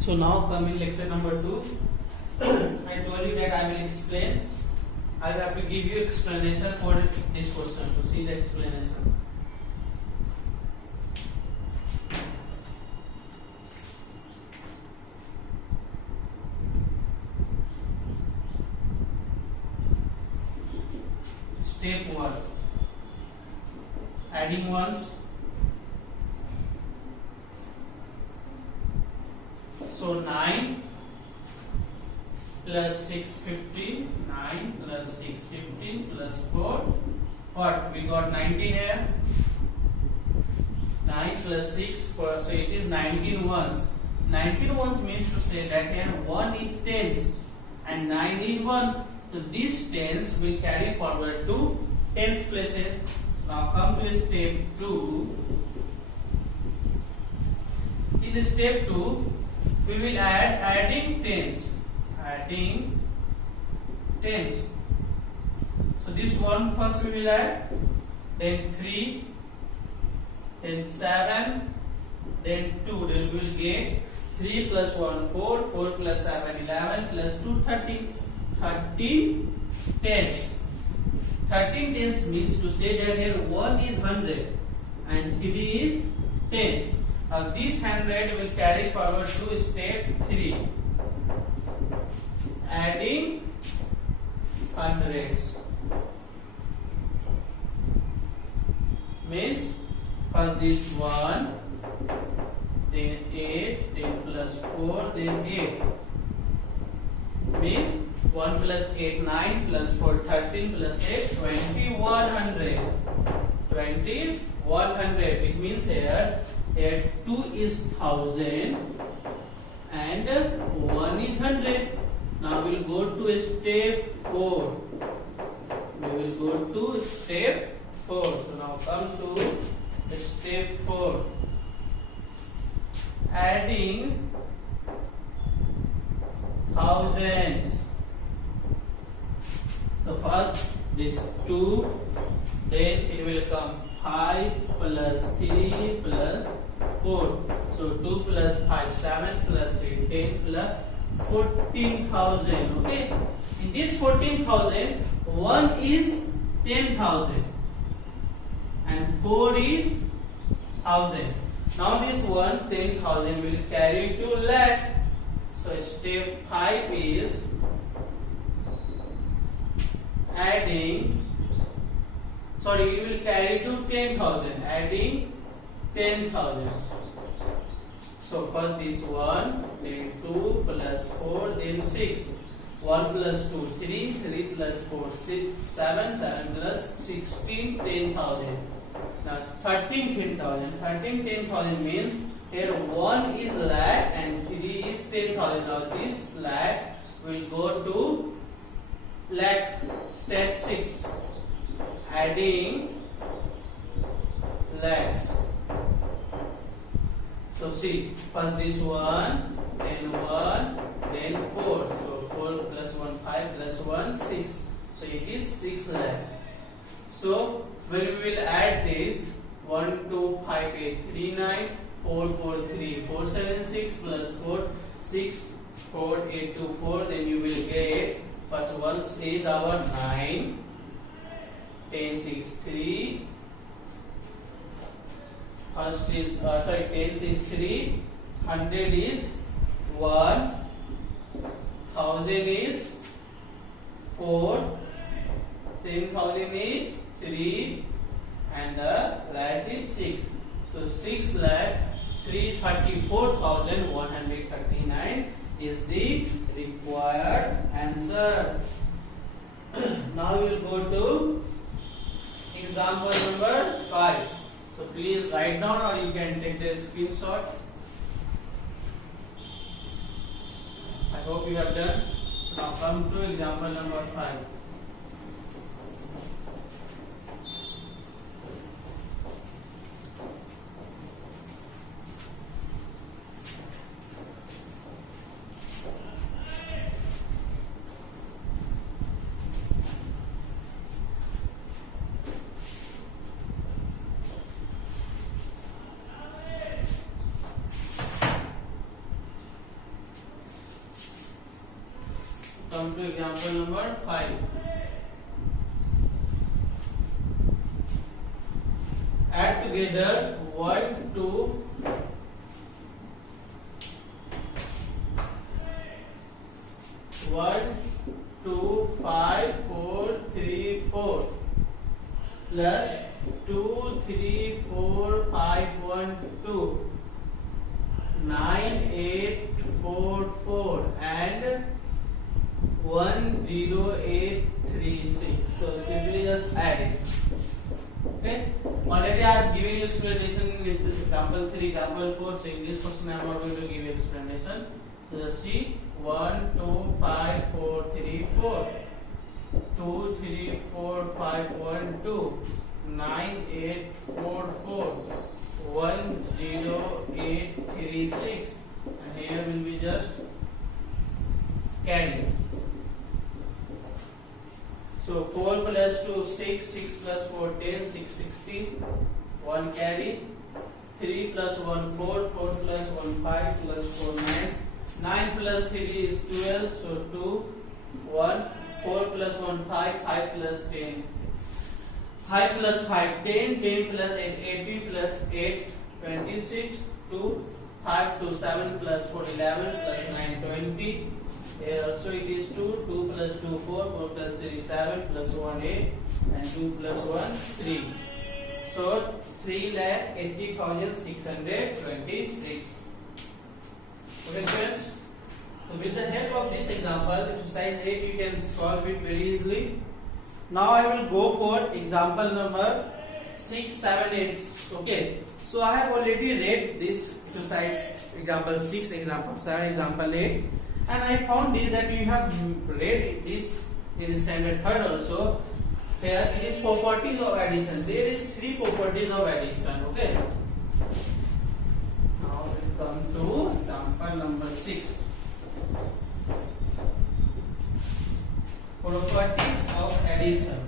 So now come in lecture number 2. I told you that I will explain. I have to give you explanation for this question. To see the explanation. Step 1. Adding ones. So 9 plus 650, 9 plus 650 plus 4. What? We got 19 here. 9 plus 6, so it is 19 ones. 19 ones means to say that here 1 is tens and 9 is ones. So these tens will carry forward to tens places. Now come to step 2. In step 2, we will adding tens. Adding tens. So this one first we will add, then 3, then 7, then 2. Then we will get 3 plus 1 4, 4 plus 7 11 plus 2 13. 13 tens. 13 tens means to say that here 1 is 100 and 3 is tens. Now this 100 will carry forward to step 3. Adding hundreds. Means for this 1, then 8, then plus 4, then 8. Means 1 plus 8, 9 plus 4, 13 plus 8, 2100. 2100. It means here 2 is 1000 and 1 is 100. Now we will go to step 4. We will go to step 4. So now come to step 4. Adding thousands. So first this 2, then it will come 5 plus 3 plus 4. So 2 plus 5, 7 plus 3, 10 plus 14,000. Okay. In this 14,000, 1 is 10,000 and 4 is 1,000. Now this 1 10,000 will carry to lakh. So step 5 is adding. Sorry, it will carry to 10,000. Adding 10,000. So first this 1, then 2 plus 4, then 6. 1 plus 2, 3, 3 plus 4, 6, 7, 7 plus 16, 10,000. Now 13, 10,000. 13, 10,000 means here 1 is lakh and 3 is 10,000. Now this lakh will go to lakh. Step 6. Adding lakhs. So see, first this 1, then 1, then 4. So 4 plus 1, 5 plus 1, 6. So it is 6 lakh. So when we will add this 1, 2, 5, 8, 3, 9, 4, 4, 3, 4, 7, 6 plus 4, 6, 4, 8, 2, 4, then you will get first 1 is our 9, 10, 6, 3. First is 10, 6, 3. 100 is 1. 1000 is 4. 10,000 is 3. And the lakh is 6. So 6 lakh 334,139 is the required answer. Now we will go to example number 5. So please write down or you can take the screenshot. I hope you have done. So now come to example number 5. come to example number 5. Add together 1, 2, 1, 2, 5, 4, 3, 4 plus 2, 3, 4, 5, 1, 2, 9, 8, 4, 4 and 1, 0, 8, 3, 6. So simply just add it. Okay. Already I have given you explanation with example 3, example 4. So in this question I am not going to give you explanation. So just see 1, 2, 5, 4, 3, 4. 2, 3, 4, 5, 1, 2, 9, 8, 4, 4, 1, 0, 8, 3, 6. And here will be just carry. So 4 plus 2, 6, 6 plus 4, 10, 6, 16, 1 carry. 3 plus 1, 4, 4 plus 1, 5 plus 4, 9. 9 plus 3 is 12, so 2, 1. 4 plus 1, 5, 5 plus 10. 5 plus 5, 10, 10 plus 8, 80 plus 8, 26, 2, 5 to 7 plus 4, 11 plus 9, 20. Here also it is 2, 2 plus 2, 4, 4 plus 3, 7 plus 1, 8 and 2 plus 1, 3. So 3,80,626. Okay friends, so with the help of this example, exercise 8, you can solve it very easily. Now I will go for example number 6, 7, 8. Okay, so I have already read this exercise, example 6, example 7, example 8, and I found this that you have read this in standard third also. Here it is properties of addition. There is 3 properties of addition. Okay. Now we come to example number 6. Properties of addition.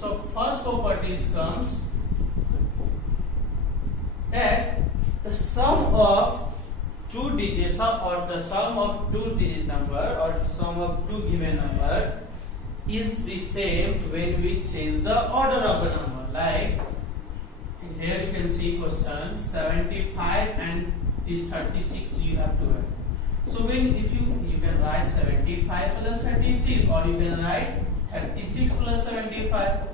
So first properties comes that the sum of 2 digits or the sum of 2 digit number or the sum of 2 given number is the same when we change the order of the number. Like here you can see question 75 and this 36 you have to add. So when if you can write 75 plus 36 or you can write 36 plus 75,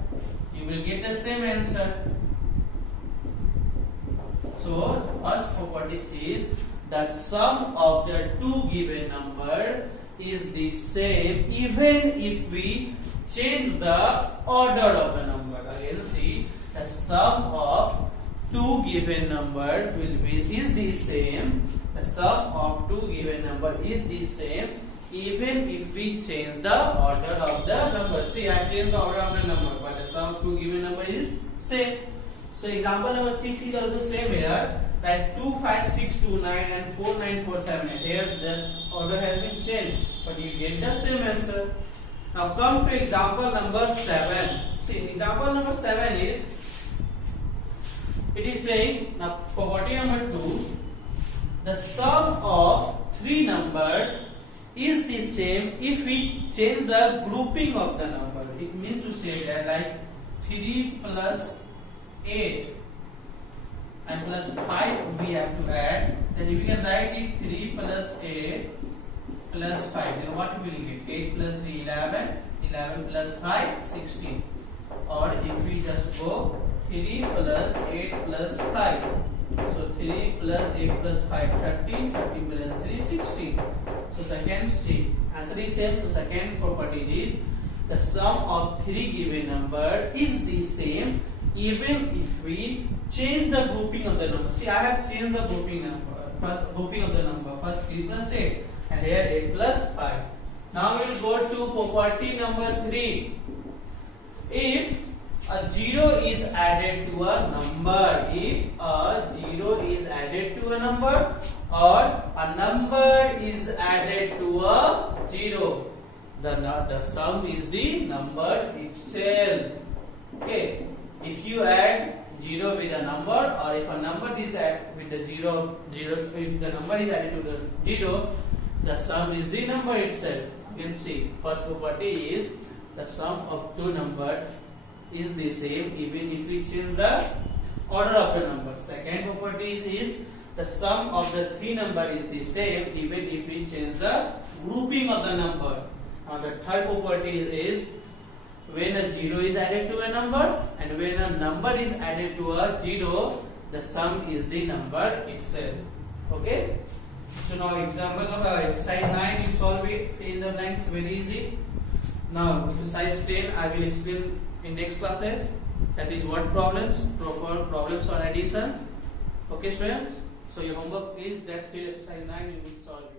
you will get the same answer. So the first property is the sum of the 2 given number is the same even if we change the order of the number. Again see, the sum of 2 given number is the same. The sum of 2 given number is the same even if we change the order of the number. See, I changed the order of the number, but the sum of 2 given number is same. So example number 6 is also same here. Like 2, 5, 6, 2, 9 and 4, 9, 4, 7, 8. Here the order has been changed, but you get the same answer. Now come to example number 7. See, example number 7 is, it is saying, now property number 2, the sum of 3 number is the same if we change the grouping of the number. It means to say that like 3 plus 8 and plus 5 we have to add, then we can write it 3 plus 8 plus 5. Then what will we get? 8 plus 3, 11, 11 plus 5, 16. Or if we just go 3 plus 8 plus 5. So 3 plus 8 plus 5, 13, 13 plus 3, 16. So second, see, answer is same. So second property is the sum of 3 given number is the same even if we change the grouping of the number. See, I have changed the grouping number. First grouping of the number. First 3 plus 8 and here 8 plus 5. Now we will go to property number 3. If a 0 is added to a number, if a 0 is added to a number or a number is added to a 0, the sum is the number itself. Okay, if you add zero with a number, or if a number is added with the zero, if the number is added to the zero, the sum is the number itself. You can see first property is the sum of two numbers is the same even if we change the order of the number. Second property is the sum of the three number is the same even if we change the grouping of the number. Now the third property is when a zero is added to a number and when a number is added to a zero, the sum is the number itself. Okay. So now example exercise 9, you solve it in the blanks, very easy. Now exercise 10 I will explain in next classes. That is word problems, proper problems on addition. Okay students. So your homework is that exercise 9 you will solve it.